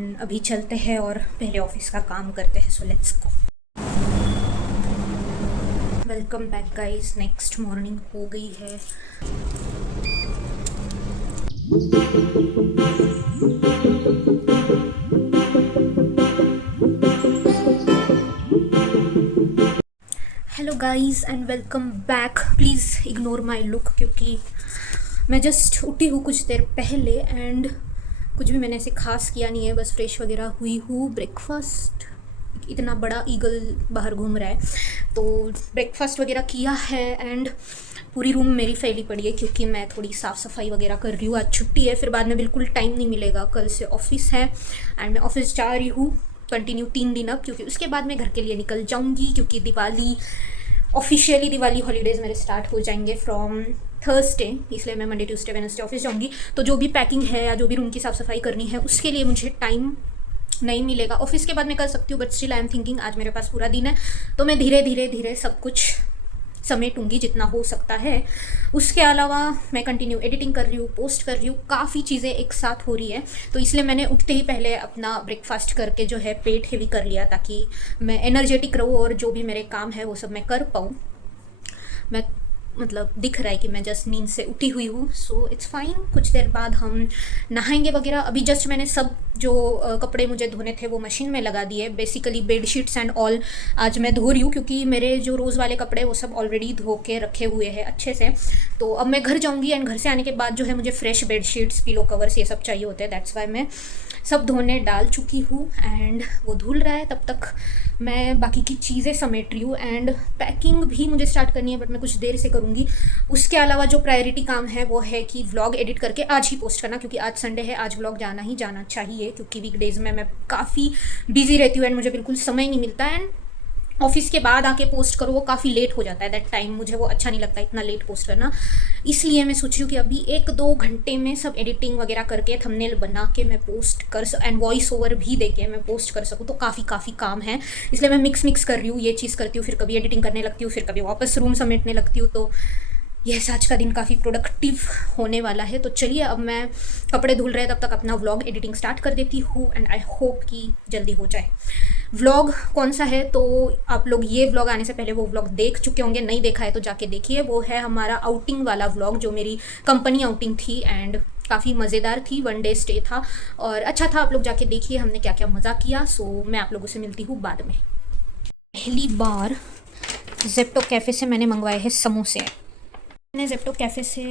अभी चलते हैं और पहले ऑफिस का काम करते हैं, so let's go. Welcome back guys, next morning हो गई है। Hello guys and welcome back. Please ignore my look क्योंकि मैं जस्ट उठी हूँ कुछ देर पहले एंड कुछ भी मैंने ऐसे खास किया नहीं है, बस फ्रेश वगैरह हुई हूँ। ब्रेकफास्ट, इतना बड़ा ईगल बाहर घूम रहा है तो ब्रेकफास्ट वगैरह किया है एंड पूरी रूम मेरी फैली पड़ी है क्योंकि मैं थोड़ी साफ़ सफाई वगैरह कर रही हूँ। आज छुट्टी है, फिर बाद में बिल्कुल टाइम नहीं मिलेगा। कल से ऑफिस है एंड मैं ऑफिस जा रही हूँ कंटिन्यू 3 दिन अब, क्योंकि उसके बाद मैं घर के लिए निकल जाऊँगी क्योंकि ऑफिशियली दिवाली हॉलीडेज़ मेरे स्टार्ट हो जाएंगे फ्रॉम थर्सडे, इसलिए मैं मंडे ट्यूसडे वेडनेसडे ऑफिस जाऊँगी। तो जो भी पैकिंग है या जो भी रूम की साफ़ सफाई करनी है उसके लिए मुझे टाइम नहीं मिलेगा। ऑफिस के बाद मैं कर सकती हूँ but still I am thinking आज मेरे पास पूरा दिन है तो मैं धीरे धीरे धीरे सब कुछ समेटूंगी जितना हो सकता है। उसके अलावा मैं कंटिन्यू एडिटिंग कर रही हूँ, पोस्ट कर रही हूँ, काफ़ी चीज़ें एक साथ हो रही है तो इसलिए मैंने उठते ही पहले अपना ब्रेकफास्ट करके जो है पेट हेवी कर लिया ताकि मैं एनर्जेटिक रहूँ और जो भी मेरे काम है वो सब मैं कर पाऊँ। मैं मतलब दिख रहा है कि मैं जस्ट नींद से उठी हुई हूँ, सो इट्स फाइन। कुछ देर बाद हम नहाएंगे वगैरह। अभी जस्ट मैंने सब जो कपड़े मुझे धोने थे वो मशीन में लगा दिए, बेसिकली बेडशीट्स एंड ऑल आज मैं धो रही हूँ क्योंकि मेरे जो रोज़ वाले कपड़े वो सब ऑलरेडी धो के रखे हुए हैं अच्छे से। तो अब मैं घर जाऊँगी एंड घर से आने के बाद जो है मुझे फ्रेश बेडशीट्स, पिलो कवर्स ये सब चाहिए होते हैं, दैट्स वाई मैं सब धोने डाल चुकी हूँ एंड वो धुल रहा है। तब तक मैं बाकी की चीज़ें समेट रही हूँ एंड पैकिंग भी मुझे स्टार्ट करनी है बट मैं कुछ देर से करूँगी। उसके अलावा जो प्रायोरिटी काम है वो है कि व्लॉग एडिट करके आज ही पोस्ट करना, क्योंकि आज संडे है, आज व्लॉग जाना ही जाना चाहिए क्योंकि वीकडेज़ में मैं काफ़ी बिजी रहती हूँ एंड मुझे बिल्कुल समय नहीं मिलता एंड ऑफिस के बाद आके पोस्ट करो वो काफ़ी लेट हो जाता है। दैट टाइम मुझे वो अच्छा नहीं लगता इतना लेट पोस्ट करना, इसलिए मैं सोच रही हूँ कि अभी 1-2 घंटे में सब एडिटिंग वगैरह करके थंबनेल बना के मैं पोस्ट कर एंड वॉइस ओवर भी देके मैं पोस्ट कर सकूँ। तो काफ़ी काम है, इसलिए मैं मिक्स कर रही हूँ। ये चीज़ करती हूँ, फिर कभी एडिटिंग करने लगती हूँ, फिर कभी वापस रूम समेटने लगती हूँ। तो यह आज का दिन काफ़ी प्रोडक्टिव होने वाला है। तो चलिए अब मैं कपड़े धुल रहे हैं तब तक अपना व्लॉग एडिटिंग स्टार्ट कर देती हूँ एंड आई होप कि जल्दी हो जाए। व्लॉग कौन सा है तो आप लोग ये व्लॉग आने से पहले वो व्लॉग देख चुके होंगे, नहीं देखा है तो जाके देखिए। वो है हमारा आउटिंग वाला व्लॉग जो मेरी कंपनी आउटिंग थी एंड काफ़ी मज़ेदार थी, 1 डे स्टे था और अच्छा था। आप लोग जाके देखिए हमने क्या क्या मज़ा किया। सो मैं आप लोगों से मिलती हूँ बाद में। पहली बार जेप्टो कैफ़े से मैंने मंगवाए हैं समोसे। मैंने जेप्टो कैफ़े से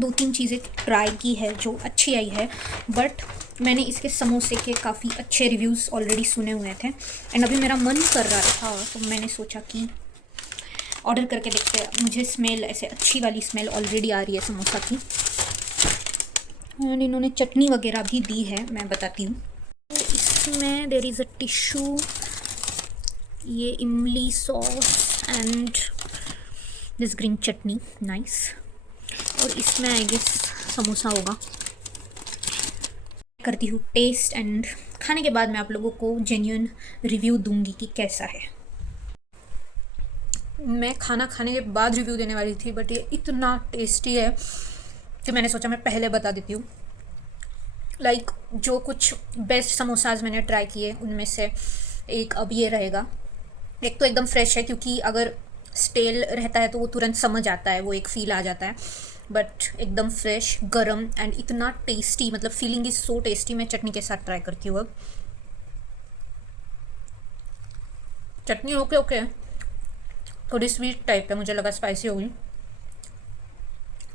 2-3 चीज़ें ट्राई की है जो अच्छी आई है बट मैंने इसके समोसे के काफ़ी अच्छे रिव्यूज़ ऑलरेडी सुने हुए थे एंड अभी मेरा मन कर रहा था तो मैंने सोचा कि ऑर्डर करके देखते हैं। मुझे स्मेल ऐसे अच्छी वाली स्मेल ऑलरेडी आ रही है समोसा की एंड इन्होंने चटनी वगैरह भी दी है, मैं बताती हूँ। तो इसमें देयर इज़ अ टिश्यू, ये इमली sauce and this green chutney, nice. और इसमें आई गेस समोसा होगा। करती हूँ टेस्ट एंड खाने के बाद मैं आप लोगों को जेन्युइन रिव्यू दूंगी कि कैसा है। मैं खाना खाने के बाद रिव्यू देने वाली थी बट ये इतना टेस्टी है कि मैंने सोचा मैं पहले बता देती हूँ। लाइक जो कुछ बेस्ट समोसाज मैंने ट्राई किए उनमें से एक अब ये रहेगा। एक तो एकदम फ्रेश है क्योंकि अगर स्टेल रहता है तो वो तुरंत समझ आता है, वो एक फील आ जाता है, बट एकदम फ्रेश, गरम एंड इतना टेस्टी, मतलब फीलिंग इज़ सो टेस्टी। मैं चटनी के साथ ट्राई करती हूँ अब। चटनी ओके थोड़ी स्वीट टाइप है, मुझे लगा स्पाइसी होगी।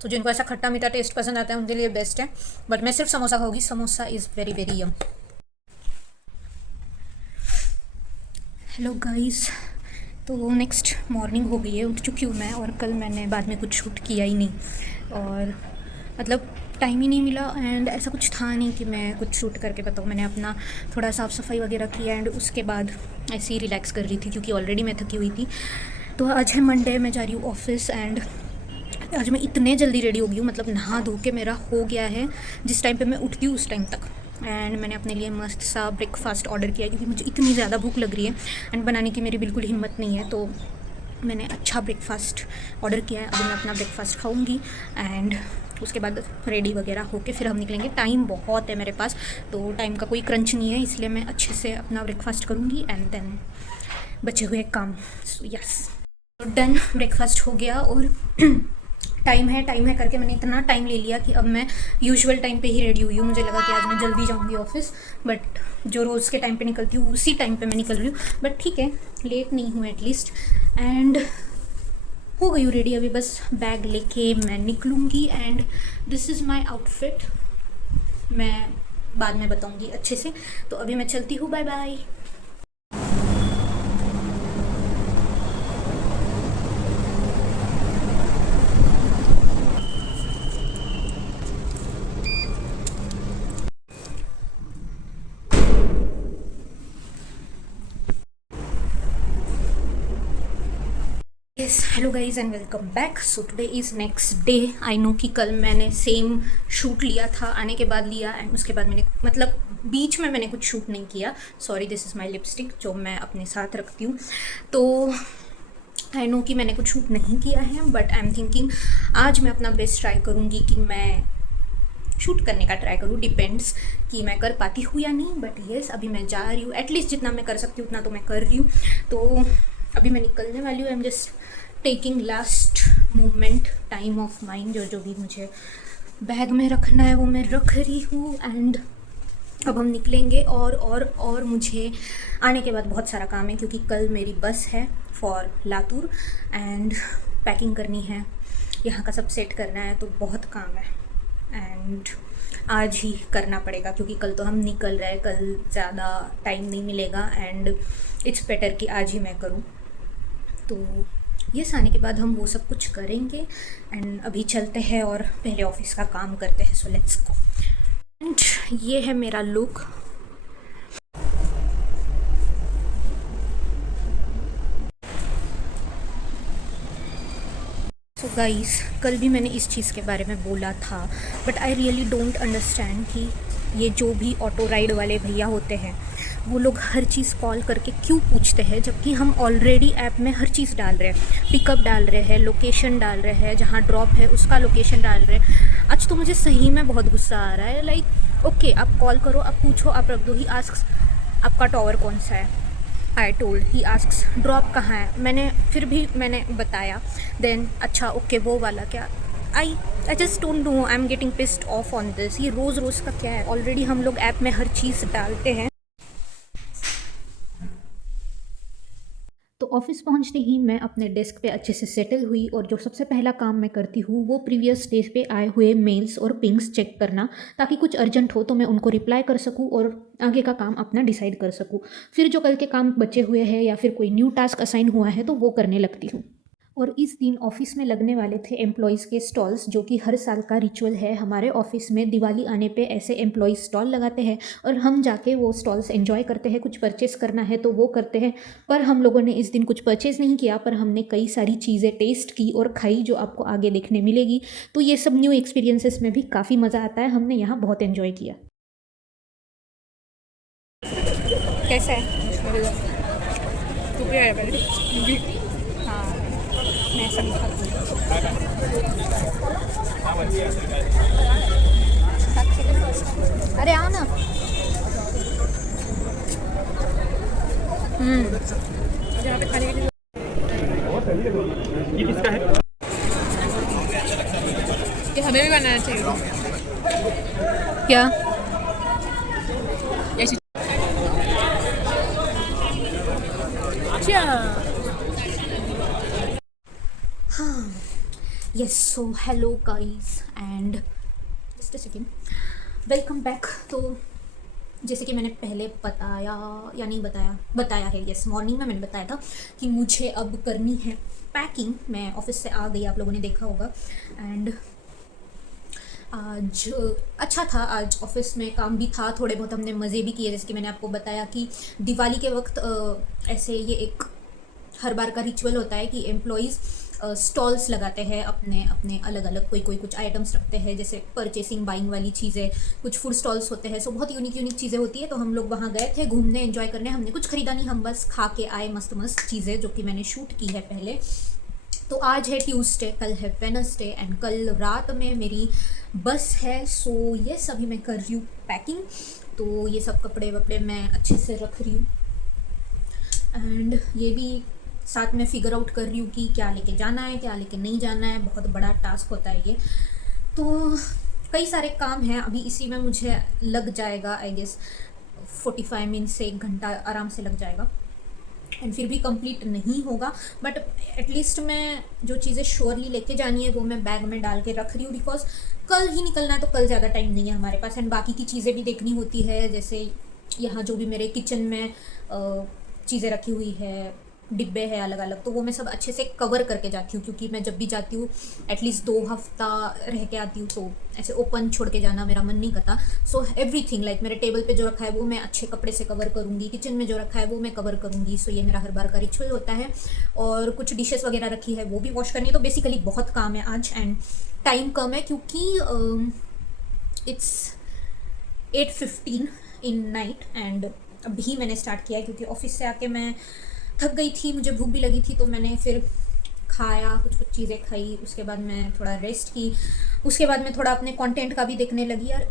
तो जिनको ऐसा खट्टा मीठा टेस्ट पसंद आता है उनके लिए बेस्ट है बट मैं सिर्फ समोसा खाऊंगी। Samosa is very very Yama. Hello guys, तो नेक्स्ट मॉर्निंग हो गई है, उठ चुकी हूँ मैं और कल मैंने बाद में कुछ शूट किया ही नहीं और मतलब टाइम ही नहीं मिला एंड ऐसा कुछ था नहीं कि मैं कुछ शूट करके बताऊँ। मैंने अपना थोड़ा साफ़ सफाई वगैरह किया एंड उसके बाद ऐसे ही रिलैक्स कर रही थी क्योंकि ऑलरेडी मैं थकी हुई थी। तो आज है मंडे, मैं जा रही हूँ ऑफिस एंड आज मैं इतने जल्दी रेडी हो गई हूँ, मतलब नहा धो के मेरा हो गया है जिस टाइम पे मैं उठती हूँ उस टाइम तक। एंड मैंने अपने लिए मस्त सा ब्रेकफास्ट ऑर्डर किया क्योंकि मुझे इतनी ज़्यादा भूख लग रही है एंड बनाने की मेरी बिल्कुल हिम्मत नहीं है। तो मैंने अच्छा ब्रेकफास्ट ऑर्डर किया है, अभी मैं अपना ब्रेकफास्ट खाऊंगी एंड उसके बाद रेडी वगैरह होके फिर हम निकलेंगे। टाइम बहुत है मेरे पास, तो टाइम का कोई क्रंच नहीं है, इसलिए मैं अच्छे से अपना ब्रेकफास्ट करूँगी एंड देन बचे हुए काम। सो यस, डन, ब्रेकफास्ट हो गया और टाइम है करके मैंने इतना टाइम ले लिया कि अब मैं यूजुअल टाइम पे ही रेडी हुई हूँ। मुझे लगा कि आज मैं जल्दी जाऊँगी ऑफिस, बट जो रोज़ के टाइम पे निकलती हूँ उसी टाइम पे मैं निकल रही हूँ। बट ठीक है, लेट नहीं हूँ एटलीस्ट, एंड हो गई हूँ रेडी। अभी बस बैग लेके मैं निकलूँगी and this is my outfit. मैं बाद में बताऊँगी अच्छे से, तो अभी मैं चलती हूँ, bye bye. Yes, hello guys and welcome back. So today is next day. I know कि कल मैंने सेम शूट लिया था, आने के बाद लिया एंड उसके बाद मैंने मतलब बीच में मैंने कुछ शूट नहीं किया। Sorry, this is my lipstick जो मैं अपने साथ रखती हूँ। तो आई नो कि मैंने कुछ शूट नहीं किया है, बट आई एम थिंकिंग आज मैं अपना बेस्ट ट्राई करूँगी कि मैं शूट करने का ट्राई करूँ। डिपेंड्स कि मैं कर पाती हूँ या नहीं, बट येस अभी मैं जा रही हूँ। एटलीस्ट जितना मैं कर सकती हूँ उतना तो मैं कर रही हूँ। तो अभी मैं निकलने वाली हूँ। I am just taking last moment time of mind, जो भी मुझे बैग में रखना है वो मैं रख रही हूँ एंड अब हम निकलेंगे। और मुझे आने के बाद बहुत सारा काम है क्योंकि कल मेरी बस है फॉर लातूर एंड पैकिंग करनी है, यहाँ का सब सेट करना है, तो बहुत काम है एंड आज ही करना पड़ेगा क्योंकि कल तो हम निकल रहे हैं, कल ज़्यादा टाइम नहीं मिलेगा एंड इट्स बेटर कि आज ही मैं करूँ। तो यस, आने के बाद हम वो सब कुछ करेंगे एंड अभी चलते हैं और पहले ऑफिस का काम करते हैं। So let's go. एंड ये है मेरा लुक। सो गाइस, कल भी मैंने इस चीज़ के बारे में बोला था, but I really don't understand कि ये जो भी ऑटो राइड वाले भैया होते हैं वो लोग हर चीज़ कॉल करके क्यों पूछते हैं, जबकि हम ऑलरेडी ऐप में हर चीज़ डाल रहे हैं। पिकअप डाल रहे हैं, लोकेशन डाल रहे हैं, जहाँ ड्रॉप है उसका लोकेशन डाल रहे हैं। आज तो मुझे सही में बहुत गुस्सा आ रहा है। लाइक ओके, आप कॉल करो, आप पूछो, आप रख दो। ही आस्क्स आपका टॉवर कौन सा है, I told. He asks drop कहाँ है, मैंने बताया। देन अच्छा ओके वो वाला क्या, I just don't know. I am getting pissed off on this. ये रोज़ का क्या है, ऑलरेडी हम लोग ऐप में हर चीज़ डालते हैं। तो ऑफिस पहुंचते ही मैं अपने डेस्क पे अच्छे से सेटल हुई और जो सबसे पहला काम मैं करती हूँ वो प्रीवियस डेज पे आए हुए मेल्स और पिंग्स चेक करना, ताकि कुछ अर्जेंट हो तो मैं उनको रिप्लाई कर सकूँ और आगे का काम अपना डिसाइड कर सकूँ। फिर जो कल के काम बचे हुए हैं या फिर कोई न्यू टास्क असाइन हुआ है तो वो करने लगती हूँ। और इस दिन ऑफिस में लगने वाले थे एम्प्लॉयज़ के स्टॉल्स, जो कि हर साल का रिचुअल है। हमारे ऑफिस में दिवाली आने पे ऐसे एम्प्लॉयज़ स्टॉल लगाते हैं और हम जाके वो स्टॉल्स एंजॉय करते हैं। कुछ परचेस करना है तो वो करते हैं, पर हम लोगों ने इस दिन कुछ परचेस नहीं किया, पर हमने कई सारी चीज़ें टेस्ट की और खाई जो आपको आगे देखने मिलेगी। तो ये सब न्यू एक्सपीरियंसेस में भी काफ़ी मज़ा आता है। हमने यहाँ बहुत एंजॉय किया। कैसा है? तू भी आया पहले? हाँ, मैं ऐसा नहीं खाती। अरे आओ ना। यहाँ पे खाने के लिए ये किसका है? ये हमें भी बनाना चाहिए। क्या? अच्छा हाँ, yes. So hello guys and just a second, welcome back. तो जैसे कि मैंने पहले बताया या नहीं बताया है, यस, मॉर्निंग में मैंने बताया था कि मुझे अब करनी है पैकिंग। मैं ऑफिस से आ गई, आप लोगों ने देखा होगा। एंड आज अच्छा था, आज ऑफिस में काम भी था, थोड़े बहुत हमने मज़े भी किए। जैसे कि मैंने आपको बताया कि दिवाली के वक्त ऐसे ये एक हर बार का रिचुअल होता है कि एम्प्लॉयज़ स्टॉल्स लगाते हैं अपने अपने अलग अलग। कोई कुछ आइटम्स रखते हैं, जैसे परचेसिंग बाइंग वाली चीज़ें, कुछ फूड स्टॉल्स होते हैं। सो बहुत यूनिक चीज़ें होती है। तो हम लोग वहाँ गए थे घूमने, एंजॉय करने। हमने कुछ ख़रीदा नहीं, हम बस खा के आए मस्त चीज़ें जो कि मैंने शूट की है पहले। तो आज है ट्यूसडे, कल है वेडनेसडे एंड कल रात में मेरी बस है। सो ये सभी मैं कर रही हूँ पैकिंग। तो ये सब कपड़े वपड़े मैं अच्छे से रख रही हूँ एंड ये भी साथ में फिगर आउट कर रही हूँ कि क्या लेके जाना है, क्या लेके नहीं जाना है। बहुत बड़ा टास्क होता है ये। तो कई सारे काम हैं अभी, इसी में मुझे लग जाएगा आई गेस 45 मिनट से 1 घंटा आराम से लग जाएगा एंड फिर भी कंप्लीट नहीं होगा। बट एटलीस्ट मैं जो चीज़ें श्योरली लेके जानी है वो मैं बैग में डाल के रख रही हूँ, बिकॉज कल ही निकलना है तो कल ज़्यादा टाइम नहीं है हमारे पास एंड बाकी की चीज़ें भी देखनी होती है। जैसे यहाँ जो भी मेरे किचन में चीज़ें रखी हुई है, डिब्बे हैं अलग अलग, तो वो मैं सब अच्छे से कवर करके जाती हूँ, क्योंकि मैं जब भी जाती हूँ एटलीस्ट 2 हफ्ता रह के आती हूँ, तो ऐसे ओपन छोड़ के जाना मेरा मन नहीं करता। सो एवरीथिंग लाइक मेरे टेबल पे जो रखा है वो मैं अच्छे कपड़े से कवर करूँगी, किचन में जो रखा है वो मैं कवर करूँगी। सो ये मेरा हर बार का रिचुअल होता है। और कुछ डिशेस वगैरह रखी है वो भी वॉश करनी है। तो बेसिकली बहुत काम है आज एंड टाइम कम है, क्योंकि इट्स 8:15 इन नाइट एंड अभी मैंने स्टार्ट किया है, क्योंकि ऑफिस से आके मैं थक गई थी, मुझे भूख भी लगी थी, तो मैंने फिर खाया, कुछ चीज़ें खाई, उसके बाद मैं थोड़ा रेस्ट की, उसके बाद मैं थोड़ा अपने कंटेंट का भी देखने लगी। यार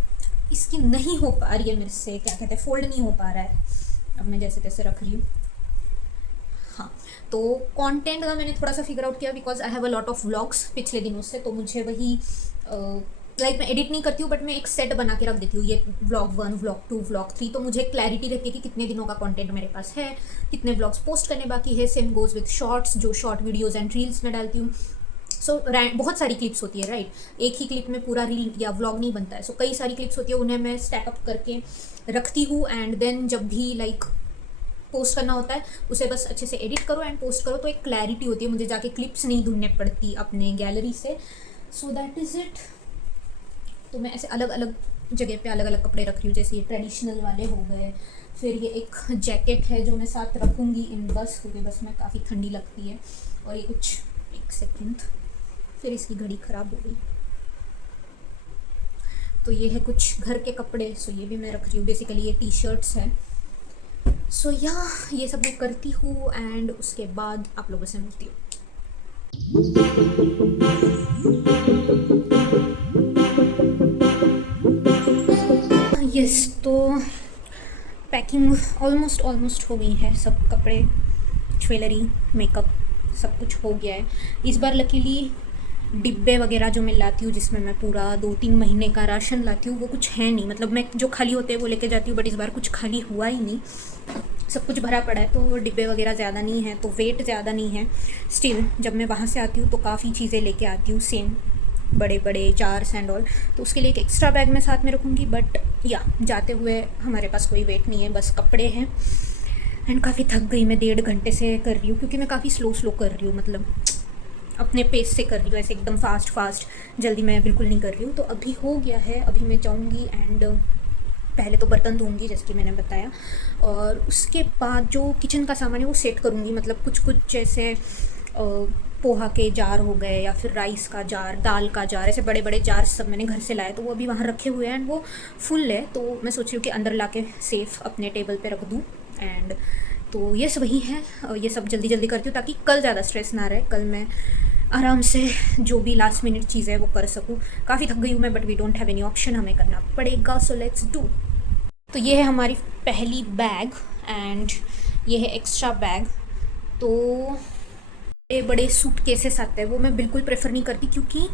इसकी नहीं हो पा रही है मेरे से, क्या कहते हैं, फोल्ड नहीं हो पा रहा है। अब मैं जैसे तैसे रख रही हूँ। हाँ, तो कंटेंट का मैंने थोड़ा सा फिगर आउट किया, because I have a lot of vlogs पिछले दिनों से, तो मुझे वही लाइक मैं एडिट नहीं करती हूँ, बट मैं एक सेट बना के रख देती हूँ, ये व्लॉग 1, व्लॉग 2, व्लॉग 3, तो मुझे क्लैरिटी रहती है कि कितने दिनों का कंटेंट मेरे पास है, कितने व्लॉग्स पोस्ट करने बाकी है। सेम गोज विथ शॉर्ट्स, जो शॉर्ट वीडियोज़ एंड रील्स में डालती हूँ। सो बहुत सारी क्लिप्स होती है, राइट, एक ही क्लिप में पूरा रील या व्लॉग नहीं बनता है। सो कई सारी क्लिप्स होती है, उन्हें मैं स्टैकअप करके रखती हूँ एंड देन जब भी लाइक पोस्ट करना होता है उसे बस अच्छे से एडिट करो एंड पोस्ट करो, तो एक क्लैरिटी होती है, मुझे जाके क्लिप्स नहीं ढूंढने पड़ती अपने गैलरी से। So that is it. तो मैं ऐसे अलग अलग जगह पे अलग अलग कपड़े रख रही हूँ, जैसे ये ट्रेडिशनल वाले हो गए, फिर ये एक जैकेट है जो मैं साथ रखूँगी इन बस, क्योंकि बस में काफ़ी ठंडी लगती है। और ये कुछ, एक सेकेंड, फिर इसकी घड़ी ख़राब हो गई। तो ये है कुछ घर के कपड़े, सो ये भी मैं रख रही हूँ। बेसिकली ये टी शर्ट्स हैं। सो या ये सब मैं करती हूँ एंड उसके बाद आप लोगों से मिलती हूँ। यस, तो पैकिंग ऑलमोस्ट हो गई है। सब कपड़े, ज्वेलरी, मेकअप सब कुछ हो गया है। इस बार लकीली डिब्बे वगैरह जो मैं लाती हूँ, जिसमें मैं पूरा 2-3 महीने का राशन लाती हूँ, वो कुछ है नहीं। मतलब मैं जो खाली होते हैं वो लेके जाती हूँ, बट इस बार कुछ खाली हुआ ही नहीं, सब कुछ भरा पड़ा है। तो डिब्बे वगैरह ज़्यादा नहीं है, तो वेट ज़्यादा नहीं है। स्टिल जब मैं वहाँ से आती हूँ तो काफ़ी चीज़ें लेके आती हूँ, सेम बड़े बड़े जार्स एंड ऑल, तो उसके लिए एक एक्स्ट्रा बैग मैं साथ में रखूँगी। बट या जाते हुए हमारे पास कोई वेट नहीं है, बस कपड़े हैं। एंड काफ़ी थक गई मैं, 1.5 घंटे से कर रही हूँ, क्योंकि मैं काफ़ी स्लो कर रही हूँ, मतलब अपने पेस से कर रही हूँ, ऐसे एकदम फास्ट जल्दी मैं बिल्कुल नहीं कर रही हूँ। तो अभी हो गया है, अभी मैं जाऊँगी एंड पहले तो बर्तन धोऊंगी जैसे कि मैंने बताया, और उसके बाद जो किचन का सामान है वो सेट करूँगी। मतलब कुछ जैसे पोहा के जार हो गए, या फिर राइस का जार, दाल का जार, ऐसे बड़े बड़े जार सब मैंने घर से लाए, तो वो अभी वहाँ रखे हुए हैं एंड वो फुल है। तो मैं सोच रही हूँ कि अंदर ला के सेफ़ अपने टेबल पे रख दूँ। एंड तो ये सब वही है, ये सब जल्दी करती हूँ ताकि कल ज़्यादा स्ट्रेस ना रहे, कल मैं आराम से जो भी लास्ट मिनट चीज़ है वो कर सकूँ। काफ़ी थक गई हूँ मैं, but we don't have any option, हमें करना पड़ेगा। So let's do. तो ये है हमारी पहली बैग एंड ये है एक्स्ट्रा बैग। तो बड़े बड़े सूट केसेस आते हैं, वो मैं बिल्कुल प्रेफर नहीं करती, क्योंकि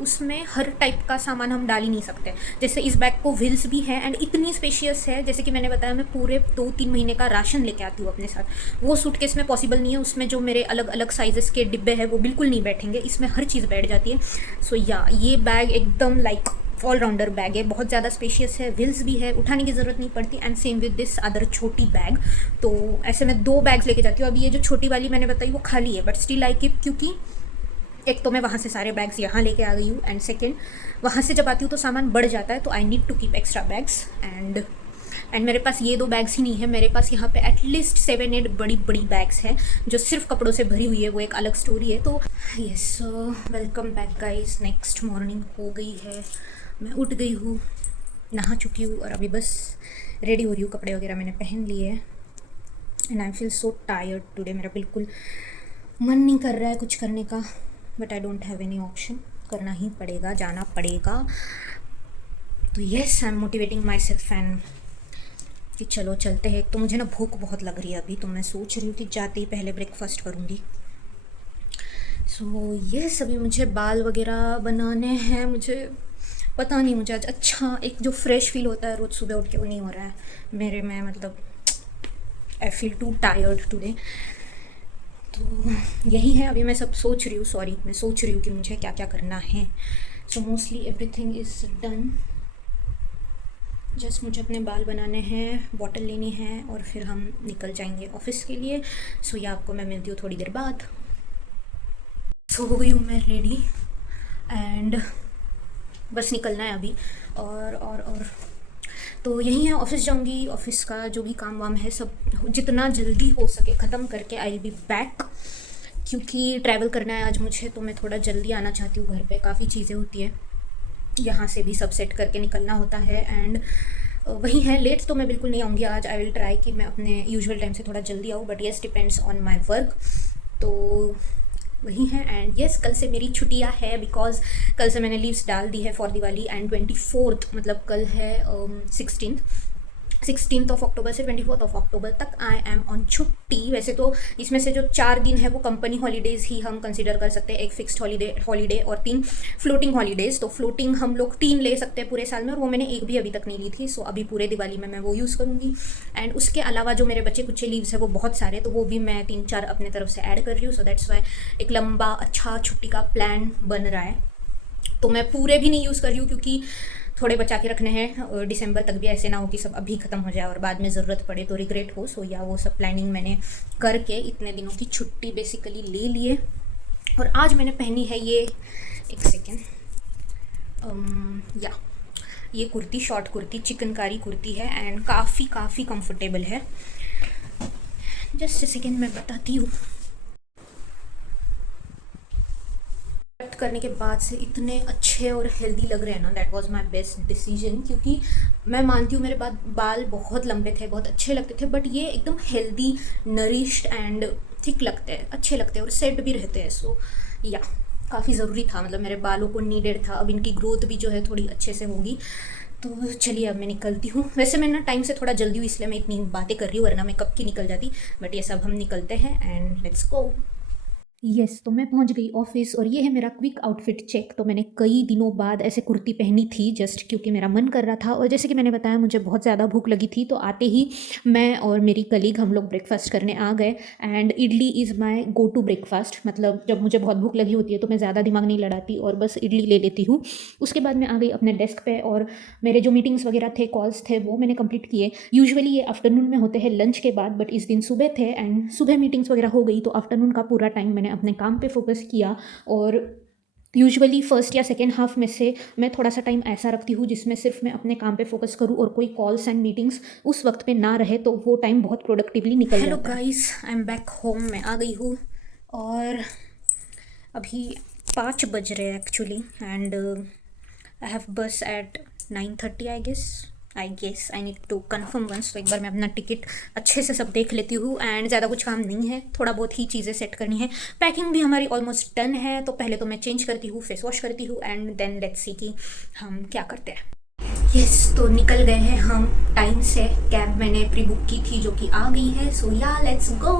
उसमें हर टाइप का सामान हम डाल ही नहीं सकते। जैसे इस बैग को व्हील्स भी है एंड इतनी स्पेशियस है, जैसे कि मैंने बताया मैं पूरे 2-3 महीने का राशन लेके आती हूँ अपने साथ। वो सूटकेस में पॉसिबल नहीं है, उसमें जो मेरे अलग अलग साइजेस के डिब्बे हैं वो बिल्कुल नहीं बैठेंगे, इसमें हर चीज़ बैठ जाती है। सो या ये बैग एकदम लाइक ऑलराउंडर बैग है, बहुत ज़्यादा स्पेशियस है, व्हील्स भी है, उठाने की ज़रूरत नहीं पड़ती। And same with this other छोटी बैग। तो ऐसे मैं 2 बैग्स लेके जाती हूँ। अभी ये जो छोटी वाली मैंने बताई वो खाली है, बट स्टिल आई कीप, क्योंकि एक तो मैं वहाँ से सारे बैग्स यहाँ लेके आ गई हूँ एंड सेकेंड वहाँ से जब आती हूँ तो सामान बढ़ जाता है, तो I need to keep extra bags. And मेरे पास ये 2 बैग्स ही नहीं है, मेरे पास यहाँ पे एटलीस्ट 7-8 बड़ी बैग्स हैं जो सिर्फ कपड़ों से भरी हुई है, वो एक अलग स्टोरी है। तो yes, welcome back guys. Next morning हो गई है, मैं उठ गई हूँ, नहा चुकी हूँ और अभी बस रेडी हो रही हूँ, कपड़े वगैरह मैंने पहन लिए हैं and I feel so tired today. मेरा बिल्कुल मन नहीं कर रहा है कुछ करने का, but I don't have any option, करना ही पड़ेगा, जाना पड़ेगा। तो yes, I am motivating my self and कि चलो चलते हैं। तो मुझे ना भूख बहुत लग रही है अभी, तो मैं सोच रही हूँ कि जाते ही पहले ब्रेकफास्ट करूँगी। सो येस, अभी मुझे बाल वगैरह बनाने हैं। मुझे पता नहीं, मुझे आज अच्छा एक जो फ्रेश फील होता है रोज़ सुबह उठ के, वो नहीं हो रहा है मेरे में। मतलब I feel to tired today. तो यही है, अभी मैं सब सोच रही हूँ, मैं सोच रही हूँ कि मुझे क्या क्या करना है। So mostly everything is done, just मुझे अपने बाल बनाने हैं, बॉटल लेनी है और फिर हम निकल जाएंगे ऑफिस के लिए। सो ये आपको मैं मिलती हूँ थोड़ी देर बाद। सो हो गई हूँ मैं रेडी एंड बस निकलना है अभी। और तो यही है, ऑफिस जाऊंगी, ऑफिस का जो भी काम वाम है सब जितना जल्दी हो सके ख़त्म करके आई विल बी बैक, क्योंकि ट्रैवल करना है आज मुझे। तो मैं थोड़ा जल्दी आना चाहती हूँ घर पे, काफ़ी चीज़ें होती हैं, यहाँ से भी सब सेट करके निकलना होता है। एंड वही है, लेट तो मैं बिल्कुल नहीं आऊँगी आज। आई विल ट्राई कि मैं अपने यूजुअल टाइम से थोड़ा जल्दी आऊँ, but yes depends on my work. तो वही है। एंड येस, कल से मेरी छुट्टियाँ है, बिकॉज कल से मैंने लीव्स डाल दी है फॉर दिवाली। एंड 24th मतलब कल है 16th ऑफ अक्टूबर से 24th ऑफ अक्टूबर तक आई एम ऑन छुट्टी। वैसे तो इसमें से जो 4 दिन है वो कंपनी हॉलीडेज़ ही हम कंसिडर कर सकते हैं, एक फिक्स्ड हॉलीडे और 3 फ्लोटिंग हॉलीडेज़। तो फ्लोटिंग हम लोग 3 ले सकते हैं पूरे साल में, और वो मैंने एक भी अभी तक नहीं ली थी। सो अभी पूरे दिवाली में मैं वो यूज़ करूँगी। एंड उसके अलावा जो मेरे बच्चे कुछ लीव्स है वो बहुत सारे, तो वो भी मैं 3-4 अपने तरफ से ऐड कर रही हूँ। सो दैट्स वाई एक लंबा अच्छा छुट्टी का प्लान बन रहा है। तो मैं पूरे भी नहीं यूज़ कर रही हूँ, क्योंकि थोड़े बचा के रखने हैं दिसंबर तक भी, ऐसे ना हो कि सब अभी ख़त्म हो जाए और बाद में ज़रूरत पड़े तो रिग्रेट हो। सो या वो सब प्लानिंग मैंने करके इतने दिनों की छुट्टी बेसिकली ले लिए। और आज मैंने पहनी है ये, एक सेकेंड, या ये कुर्ती, शॉर्ट कुर्ती, चिकनकारी कुर्ती है एंड काफ़ी कंफर्टेबल है। जस्ट सेकेंड मैं बताती हूँ। करने के बाद से इतने अच्छे और हेल्दी लग रहे हैं ना, that was my best decision. क्योंकि मैं मानती हूँ मेरे बाल बहुत लंबे थे, बहुत अच्छे लगते थे, बट ये एकदम हेल्दी, नरिश्ड एंड थिक लगते हैं, अच्छे लगते हैं और सेट भी रहते हैं। सो या काफ़ी ज़रूरी था, मतलब मेरे बालों को नीडेड था। अब इनकी ग्रोथ भी जो है थोड़ी अच्छे से होगी। तो चलिए अब मैं निकलती हूँ। वैसे मैं ना टाइम से थोड़ा जल्दी हुई, इसलिए मैं इतनी बातें कर रही हूँ, वरना मैं कब की निकल जाती। बट ये सब हम निकलते हैं एंड लेट्स गो। येस, तो मैं पहुंच गई ऑफिस और ये है मेरा क्विक आउटफिट चेक। तो मैंने कई दिनों बाद ऐसे कुर्ती पहनी थी, जस्ट क्योंकि मेरा मन कर रहा था। और जैसे कि मैंने बताया, मुझे बहुत ज़्यादा भूख लगी थी, तो आते ही मैं और मेरी कलीग हम लोग ब्रेकफास्ट करने आ गए। And idli is my go to breakfast. मतलब जब मुझे बहुत भूख लगी होती है तो मैं ज़्यादा दिमाग नहीं लड़ाती और बस इडली ले लेती हूँ। उसके बाद मैं आ गई अपने डेस्क पे, और मेरे जो मीटिंग्स वगैरह थे, कॉल्स थे, वो मैंने कंप्लीट किए। यूजुअली ये आफ्टरनून में होते हैं लंच के बाद, बट इस दिन सुबह थे एंड सुबह मीटिंग्स वगैरह हो गई। तो आफ्टरनून का पूरा टाइम मैंने अपने काम पे फोकस किया। और यूजुअली फर्स्ट या सेकेंड हाफ में से मैं थोड़ा सा टाइम ऐसा रखती हूँ जिसमें सिर्फ मैं अपने काम पे फोकस करूँ और कोई कॉल्स एंड मीटिंग्स उस वक्त पे ना रहे, तो वो टाइम बहुत प्रोडक्टिवली निकल जाता है। Hello guys, I am back home. मैं आ गई हूँ और अभी 5 बज रहे हैं actually. And I have bus at 9:30 I guess I need to confirm once. तो एक बार मैं अपना टिकट अच्छे से सब देख लेती हूँ। एंड ज़्यादा कुछ काम नहीं है, थोड़ा बहुत ही चीज़ें सेट करनी है। पैकिंग भी हमारी ऑलमोस्ट डन है। तो पहले तो मैं चेंज करती हूँ, फेस वॉश करती हूँ एंड देन लेट्स सी कि हम क्या करते हैं। यस, तो निकल गए हैं हम टाइम से। कैब मैंने प्री बुक की थी जो कि आ गई है। सो या लेट्स गो।